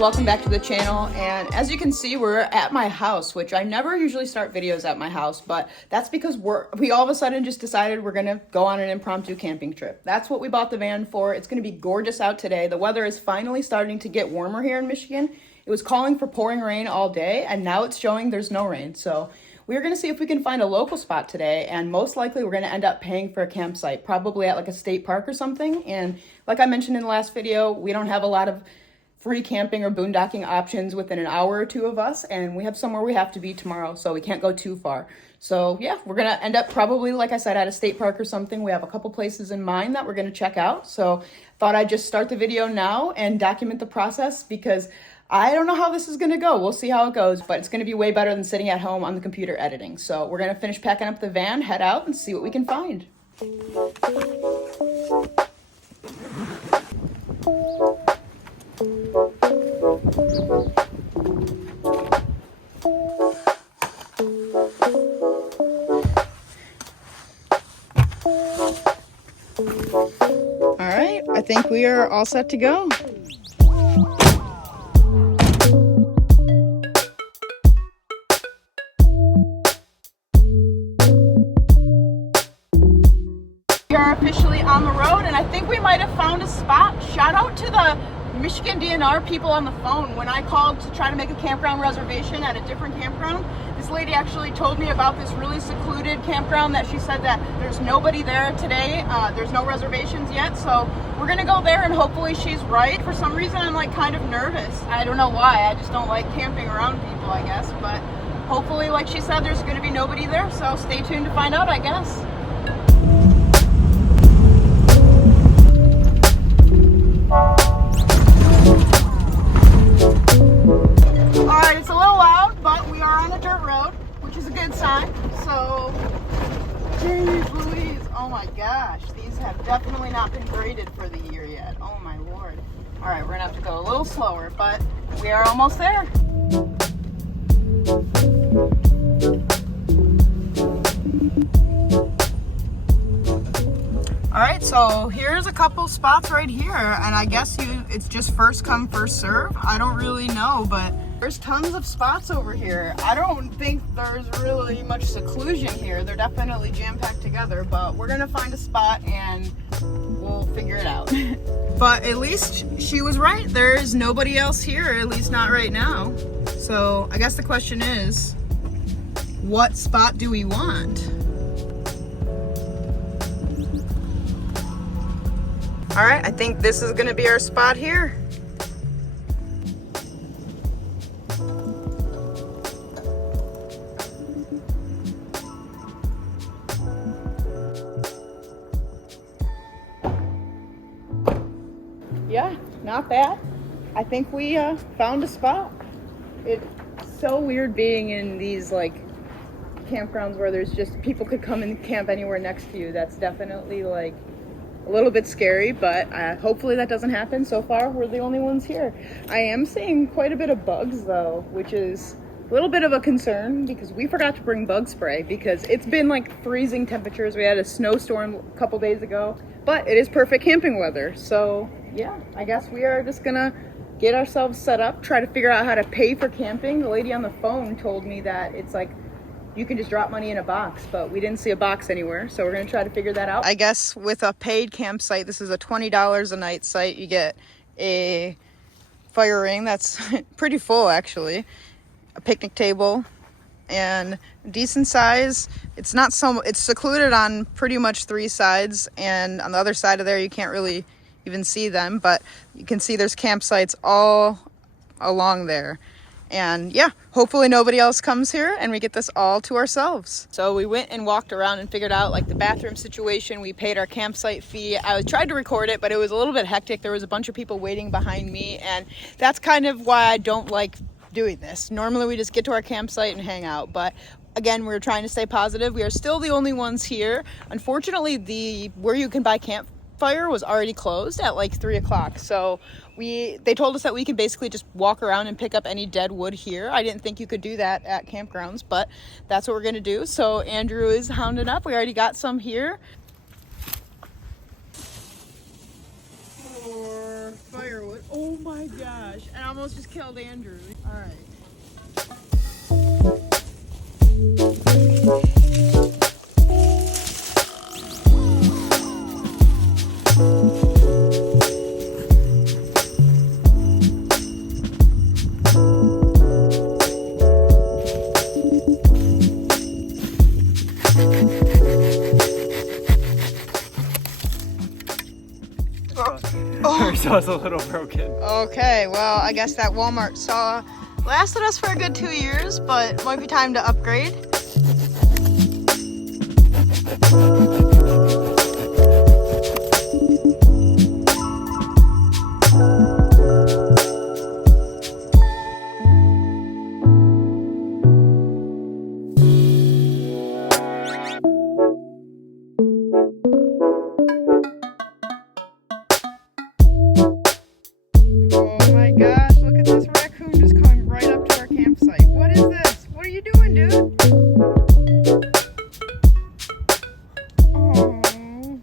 welcome back to the channel. And as you can see, we're at my house, which I never usually start videos at my house, but that's because we all of a sudden just decided we're gonna go on an impromptu camping trip. That's what we bought the van for. It's gonna be gorgeous out today. The weather is finally starting to get warmer here in Michigan. It was calling for pouring rain all day, and now it's showing there's no rain. So we're gonna see if we can find a local spot today, and most likely we're gonna end up paying for a campsite, probably at like a state park or something. And like I mentioned in the last video, we don't have a lot of free camping or boondocking options within an hour or two of us, and we have somewhere we have to be tomorrow, so we can't go too far. So yeah, we're gonna end up probably, like I said, at a state park or something. We have a couple places in mind that we're gonna check out, so thought I'd just start the video now and document the process, because I don't know how this is gonna go. We'll see how it goes, but it's gonna be way better than sitting at home on the computer editing. So we're gonna finish packing up the van, head out, and see what we can find. All right, I think we are all set to go. We are officially on the road, and I think we might have found a spot. Shout out to the Michigan DNR people on the phone. When I called to try to make a campground reservation at a different campground, this lady actually told me about this really secluded campground that she said that there's nobody there today. There's no reservations yet, so we're gonna go there and hopefully she's right. For some reason I'm like kind of nervous. I don't know why, I just don't like camping around people, I guess, but hopefully, like she said, there's gonna be nobody there, so stay tuned to find out, I guess. Alright, it's a little loud, but we are on a dirt road, which is a good sign. So, jeez Louise, oh my gosh, these have definitely not been graded for the year yet. Oh my lord. Alright, we're gonna have to go a little slower, but we are almost there. Alright, so here's a couple spots right here, and I guess it's just first come, first serve. I don't really know, but there's tons of spots over here. I don't think there's really much seclusion here. They're definitely jam-packed together, but we're gonna find a spot and we'll figure it out. But at least she was right. There's nobody else here, at least not right now. So I guess the question is, what spot do we want? All right, I think this is gonna be our spot here. Yeah, not bad. I think we found a spot. It's so weird being in these like campgrounds where there's just people could come and camp anywhere next to you. That's definitely like a little bit scary, but hopefully that doesn't happen. So far, we're the only ones here. I am seeing quite a bit of bugs though, which is a little bit of a concern because we forgot to bring bug spray because it's been like freezing temperatures. We had a snowstorm a couple days ago, but it is perfect camping weather. So yeah, I guess we are just gonna get ourselves set up, try to figure out how to pay for camping. The lady on the phone told me that it's like you can just drop money in a box, but we didn't see a box anywhere, so we're gonna try to figure that out. I guess with a paid campsite, this is a $20 a night site. You get a fire ring that's pretty full actually, a picnic table, and decent size. It's secluded on pretty much three sides, and on the other side of there you can't really even see them, but you can see there's campsites all along there. And yeah, hopefully nobody else comes here and we get this all to ourselves. So we went and walked around and figured out like the bathroom situation. We paid our campsite fee. I tried to record it, but it was a little bit hectic. There was a bunch of people waiting behind me, and that's kind of why I don't like doing this. Normally we just get to our campsite and hang out, but again, we're trying to stay positive. We are still the only ones here. Unfortunately, where you can buy campfire was already closed at like 3 o'clock. So they told us that we could basically just walk around and pick up any dead wood here. I didn't think you could do that at campgrounds, but that's what we're gonna do. So Andrew is hounding up. We already got some here. 4, our firewood. Oh my gosh. And I almost just killed Andrew. All right. Our saw's a little broken. Okay, well, I guess that Walmart saw lasted us for a good 2 years, but might be time to upgrade. Oh my gosh, look at this raccoon just coming right up to our campsite. What is this? What are you doing, dude? Oh.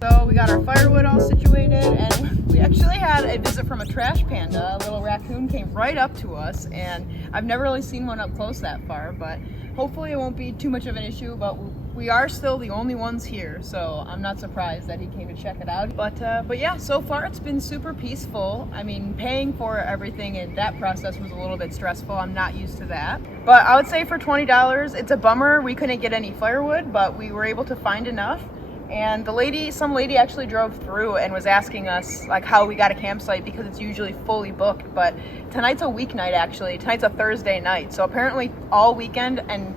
So we got our firewood all situated, and we actually had a visit from a trash panda. A little raccoon came right up to us, and I've never really seen one up close that far, but hopefully it won't be too much of an issue. But we are still the only ones here, so I'm not surprised that he came to check it out. But yeah, so far it's been super peaceful. I mean, paying for everything and that process was a little bit stressful. I'm not used to that. But I would say for $20, it's a bummer we couldn't get any firewood, but we were able to find enough. And some lady actually drove through and was asking us like how we got a campsite because it's usually fully booked. But tonight's a weeknight actually. Tonight's a Thursday night. So apparently all weekend and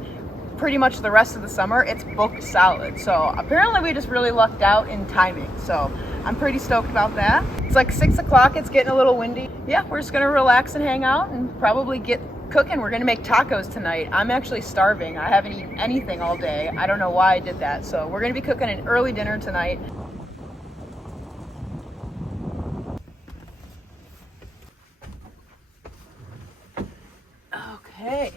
pretty much the rest of the summer, it's booked solid. So apparently we just really lucked out in timing. So I'm pretty stoked about that. It's like 6 o'clock, it's getting a little windy. Yeah, we're just gonna relax and hang out and probably get cooking. We're gonna make tacos tonight. I'm actually starving. I haven't eaten anything all day. I don't know why I did that. So we're gonna be cooking an early dinner tonight. Okay.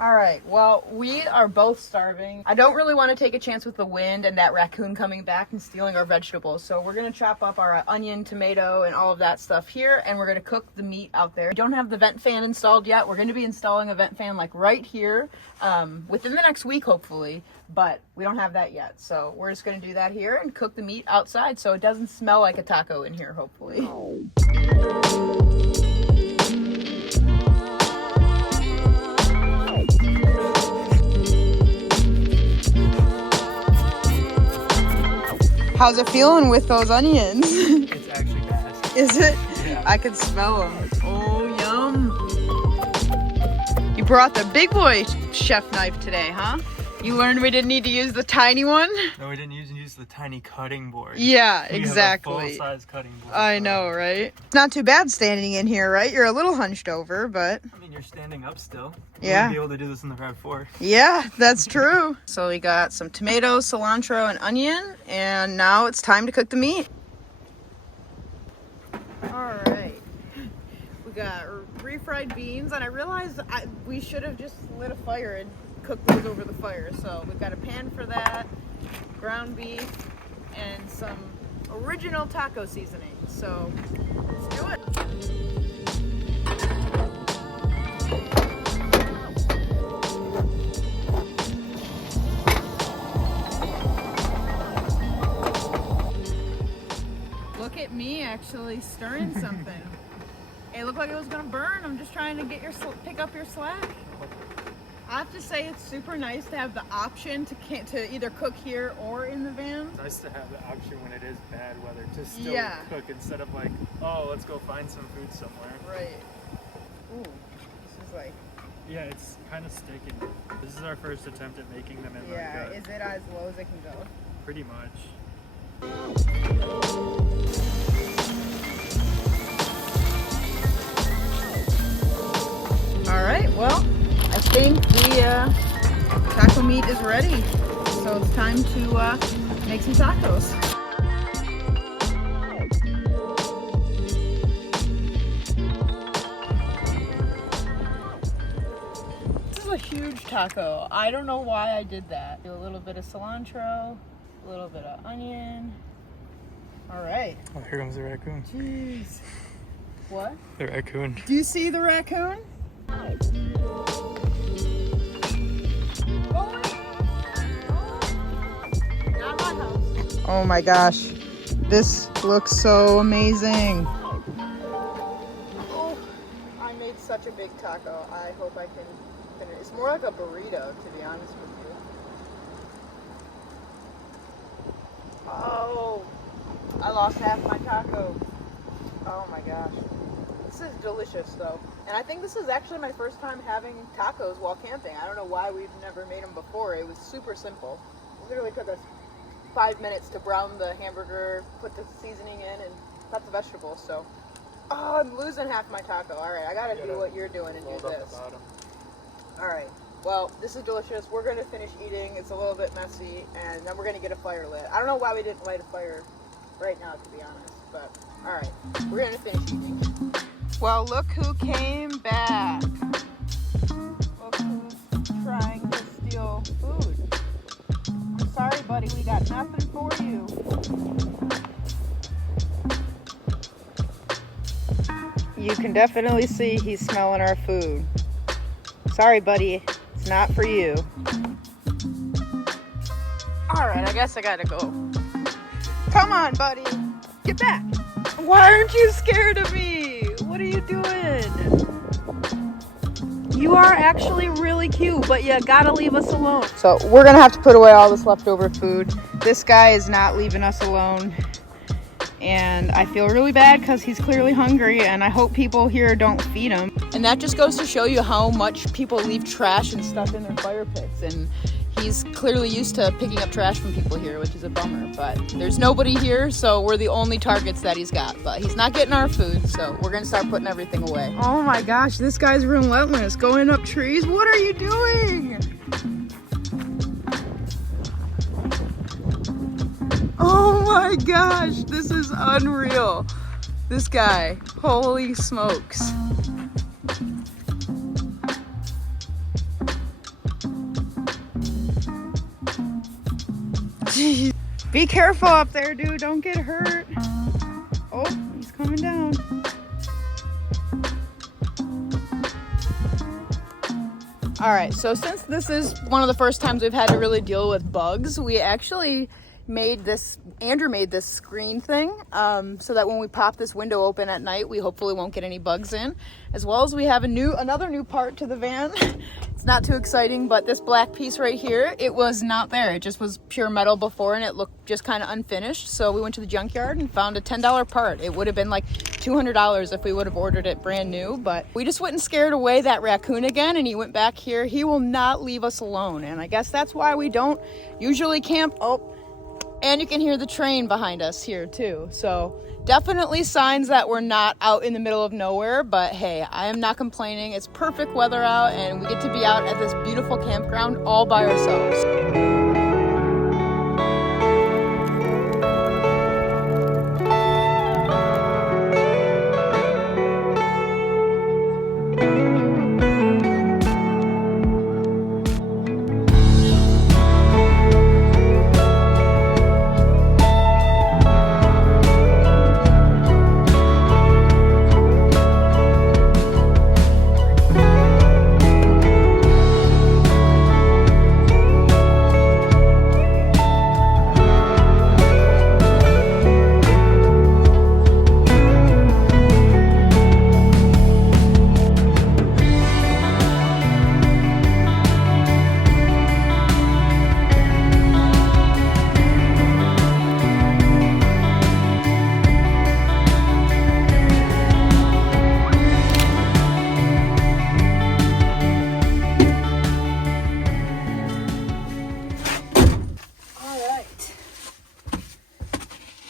All right, well, we are both starving. I don't really want to take a chance with the wind and that raccoon coming back and stealing our vegetables. So we're gonna chop up our onion, tomato, and all of that stuff here, and we're gonna cook the meat out there. We don't have the vent fan installed yet. We're gonna be installing a vent fan like right here within the next week, hopefully, but we don't have that yet. So we're just gonna do that here and cook the meat outside so it doesn't smell like a taco in here, hopefully. How's it feeling with those onions? It's actually bad. Is it? Yeah. I can smell them. Oh, yum. You brought the big boy chef knife today, huh? You learned we didn't need to use the tiny one? No, we didn't use the tiny cutting board. Yeah, We exactly. have a full-size cutting board. I know, right? It's not too bad standing in here, right? You're a little hunched over, but... I mean, you're standing up still. Yeah. You'll be able to do this in the RAV4. Yeah, that's true. So we got some tomatoes, cilantro, and onion, and now it's time to cook the meat. All right. We got refried beans, and I realized we should have just lit a fire and cooked those over the fire. So we've got a pan for that, ground beef, and some original taco seasoning. So let's do it. Look at me actually stirring something. It looked like it was gonna burn. I'm just trying to get pick up your slack. I have to say it's super nice to have the option to either cook here or in the van. It's nice to have the option when it is bad weather to still cook instead of like, oh, let's go find some food somewhere. Right. Ooh, this is like... Yeah, it's kind of sticking. This is our first attempt at making them in yeah, is it as low as it can go? Pretty much. All right, well, I think the taco meat is ready. So it's time to make some tacos. This is a huge taco. I don't know why I did that. Do a little bit of cilantro, a little bit of onion. All right. Oh, here comes the raccoon. Jeez. What? The raccoon. Do you see the raccoon? Oh my gosh. This looks so amazing. Oh, I made such a big taco. I hope I can finish. It's more like a burrito, to be honest with you. Oh, I lost half my taco. Oh my gosh. This is delicious though. And I think this is actually my first time having tacos while camping. I don't know why we've never made them before. It was super simple. It literally took us 5 minutes to brown the hamburger, put the seasoning in, and cut the vegetables. So, oh, I'm losing half my taco. All right, I gotta do what you're doing and do this. All right. Well, this is delicious. We're gonna finish eating. It's a little bit messy, and then we're gonna get a fire lit. I don't know why we didn't light a fire right now, to be honest. But all right, we're gonna finish eating. Well, look who came back. Look who's trying to steal food. I'm sorry, buddy. We got nothing for you. You can definitely see he's smelling our food. Sorry, buddy. It's not for you. Alright, I guess I gotta go. Come on, buddy. Get back. Why aren't you scared of me? What are you doing? You are actually really cute, but you gotta leave us alone. So we're gonna have to put away all this leftover food. This guy is not leaving us alone. And I feel really bad because he's clearly hungry, and I hope people here don't feed him. And that just goes to show you how much people leave trash and stuff in their fire pits. And he's clearly used to picking up trash from people here, which is a bummer. But there's nobody here, so we're the only targets that he's got. But he's not getting our food, so we're gonna start putting everything away. Oh my gosh, this guy's relentless. Going up trees. What are you doing? Oh my gosh, this is unreal. This guy, holy smokes. Jeez. Be careful up there, dude. Don't get hurt. Oh, he's coming down. All right, so since this is one of the first times we've had to really deal with bugs, we actually Andrew made this screen thing so that when we pop this window open at night, we hopefully won't get any bugs in. As well as we have another new part to the van. It's not too exciting, but this black piece right here, it was not there. It just was pure metal before, and it looked just kind of unfinished. So we went to the junkyard and found a $10 part. It would have been like $200 if we would have ordered it brand new, but we just went and scared away that raccoon again, and he went back here. He will not leave us alone, and I guess that's why we don't usually camp. Oh, and you can hear the train behind us here too. So definitely signs that we're not out in the middle of nowhere, but hey, I am not complaining. It's perfect weather out, and we get to be out at this beautiful campground all by ourselves.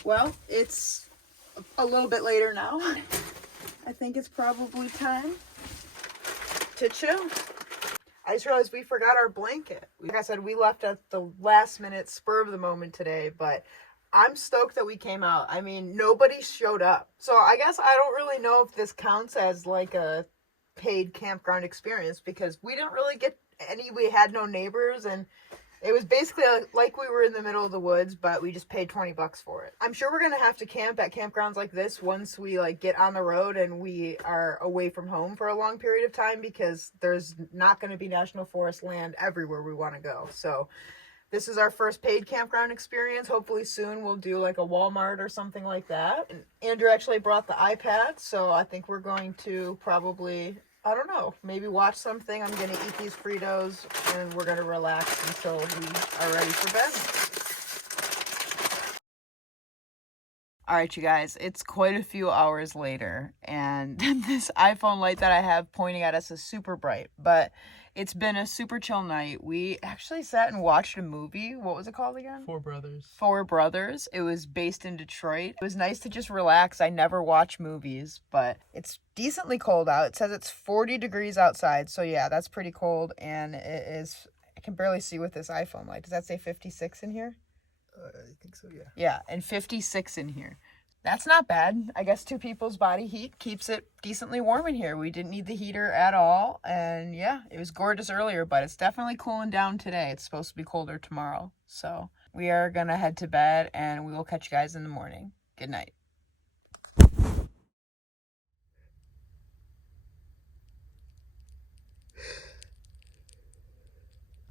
Well, it's a little bit later now. I think it's probably time to chill. I just realized we forgot our blanket. Like I said, we left at the last minute, spur of the moment today, but I'm stoked that we came out. I mean, nobody showed up. So I guess I don't really know if this counts as like a paid campground experience because we didn't really get any, we had no neighbors, and It was basically like we were in the middle of the woods, but we just paid $20 for it. I'm sure we're gonna have to camp at campgrounds like this once we like get on the road and we are away from home for a long period of time, because there's not going to be national forest land everywhere we want to go. So this is our first paid campground experience. Hopefully soon we'll do like a Walmart or something like that. And Andrew actually brought the iPad, so I think we're going to probably, I don't know, maybe watch something. I'm going to eat these Fritos and we're going to relax until we are ready for bed. All right, you guys, it's quite a few hours later, and this iPhone light that I have pointing at us is super bright, but it's been a super chill night. We actually sat and watched a movie. What was it called again? Four Brothers. Four Brothers. It was based in Detroit. It was nice to just relax. I never watch movies, but it's decently cold out. It says it's 40 degrees outside, so yeah, that's pretty cold, and it is, I can barely see with this iPhone light. Does that say 56 in here? I think so, yeah. Yeah, and 56 in here. That's not bad. I guess 2 people's body heat keeps it decently warm in here. We didn't need the heater at all. And yeah, it was gorgeous earlier, but it's definitely cooling down today. It's supposed to be colder tomorrow. So we are going to head to bed and we will catch you guys in the morning. Good night.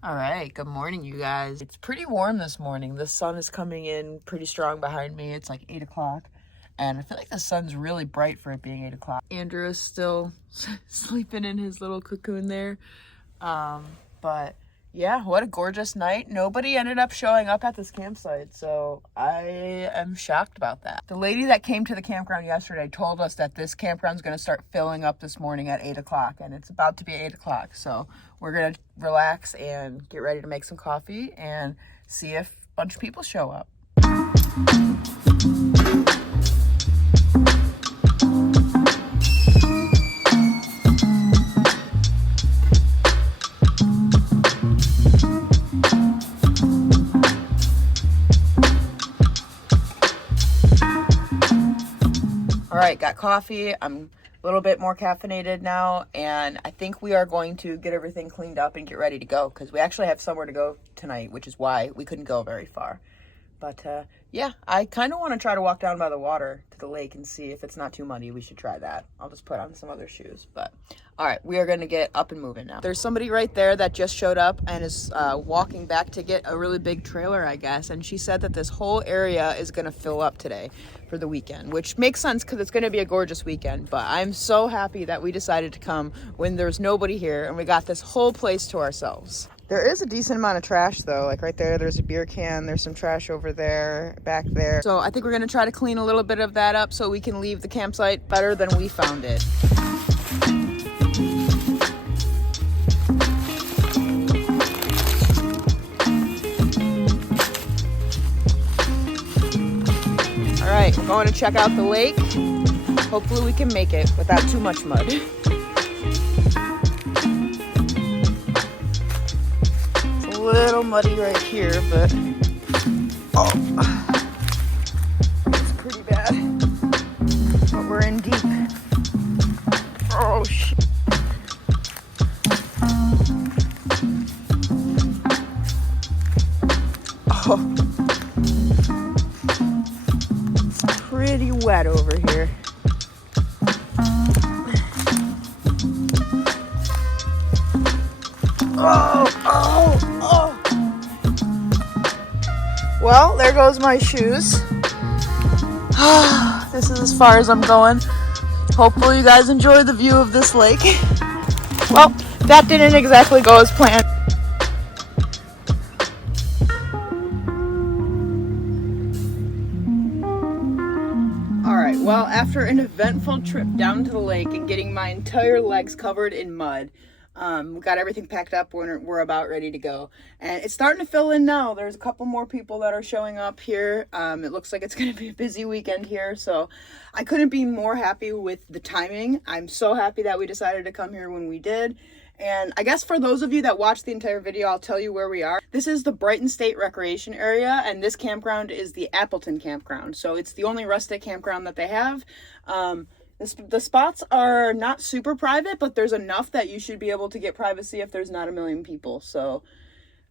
All right, good morning, you guys. It's pretty warm this morning. The sun is coming in pretty strong behind me. It's like 8 o'clock, and I feel like the sun's really bright for it being 8 o'clock. Andrew is still sleeping in his little cocoon there. But yeah, what a gorgeous night. Nobody ended up showing up at this campsite, so I am shocked about that. The lady that came to the campground yesterday told us that this campground's going to start filling up this morning at 8 o'clock, and it's about to be 8 o'clock, so we're going to relax and get ready to make some coffee and see if a bunch of people show up. All right, got coffee. I'm a little bit more caffeinated now, and I think we are going to get everything cleaned up and get ready to go, because we actually have somewhere to go tonight, which is why we couldn't go very far. But yeah, I kind of want to try to walk down by the water to the lake and see if it's not too muddy. We should try that. I'll just put on some other shoes. But all right, we are going to get up and moving now. There's somebody right there that just showed up and is walking back to get a really big trailer, I guess. And she said that this whole area is going to fill up today for the weekend, which makes sense because it's going to be a gorgeous weekend. But I'm so happy that we decided to come when there's nobody here and we got this whole place to ourselves. There is a decent amount of trash though, like right there, there's a beer can, there's some trash over there, back there. So I think we're gonna try to clean a little bit of that up so we can leave the campsite better than we found it. All right, we're going to check out the lake. Hopefully we can make it without too much mud. Little muddy right here, but it's pretty bad. But we're in deep. Oh shit. Oh, it's pretty wet over here. Well, there goes my shoes. This is as far as I'm going. Hopefully you guys enjoy the view of this lake. Well, that didn't exactly go as planned. Alright, well, after an eventful trip down to the lake and getting my entire legs covered in mud, we got everything packed up. We're about ready to go. And it's starting to fill in now. There's a couple more people that are showing up here. It looks like it's going to be a busy weekend here. So I couldn't be more happy with the timing. I'm so happy that we decided to come here when we did. And I guess for those of you that watched the entire video, I'll tell you where we are. This is the Brighton State Recreation Area, and this campground is the Appleton Campground. So it's the only rustic campground that they have. The spots are not super private, but there's enough that you should be able to get privacy if there's not a million people. So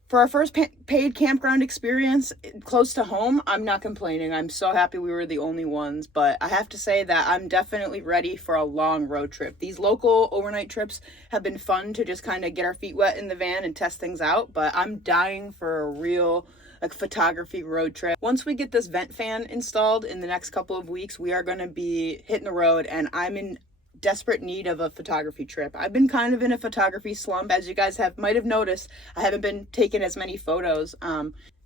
For our first paid campground experience close to home, I'm not complaining. I'm so happy we were the only ones, but I have to say that I'm definitely ready for a long road trip. These local overnight trips have been fun to just kind of get our feet wet in the van and test things out, but I'm dying for a real like photography road trip. Once we get this vent fan installed in the next couple of weeks, we are going to be hitting the road, and I'm in desperate need of a photography trip. I've been kind of in a photography slump, as you guys might have noticed. I haven't been taking as many photos.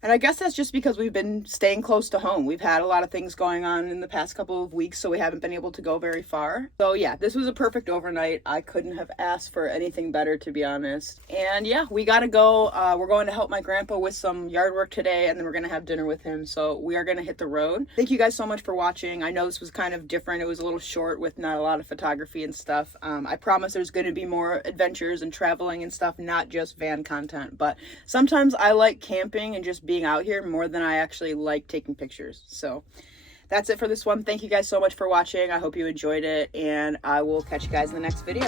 And I guess that's just because we've been staying close to home. We've had a lot of things going on in the past couple of weeks, so we haven't been able to go very far. So yeah, this was a perfect overnight. I couldn't have asked for anything better, to be honest. And yeah, we gotta go. We're going to help my grandpa with some yard work today, and then we're gonna have dinner with him. So we are gonna hit the road. Thank you guys so much for watching. I know this was kind of different. It was a little short with not a lot of photography and stuff. I promise there's gonna be more adventures and traveling and stuff, not just van content. But sometimes I like camping and just being out here more than I actually like taking pictures. So that's it for this one. Thank you guys so much for watching. I hope you enjoyed it, and I will catch you guys in the next video.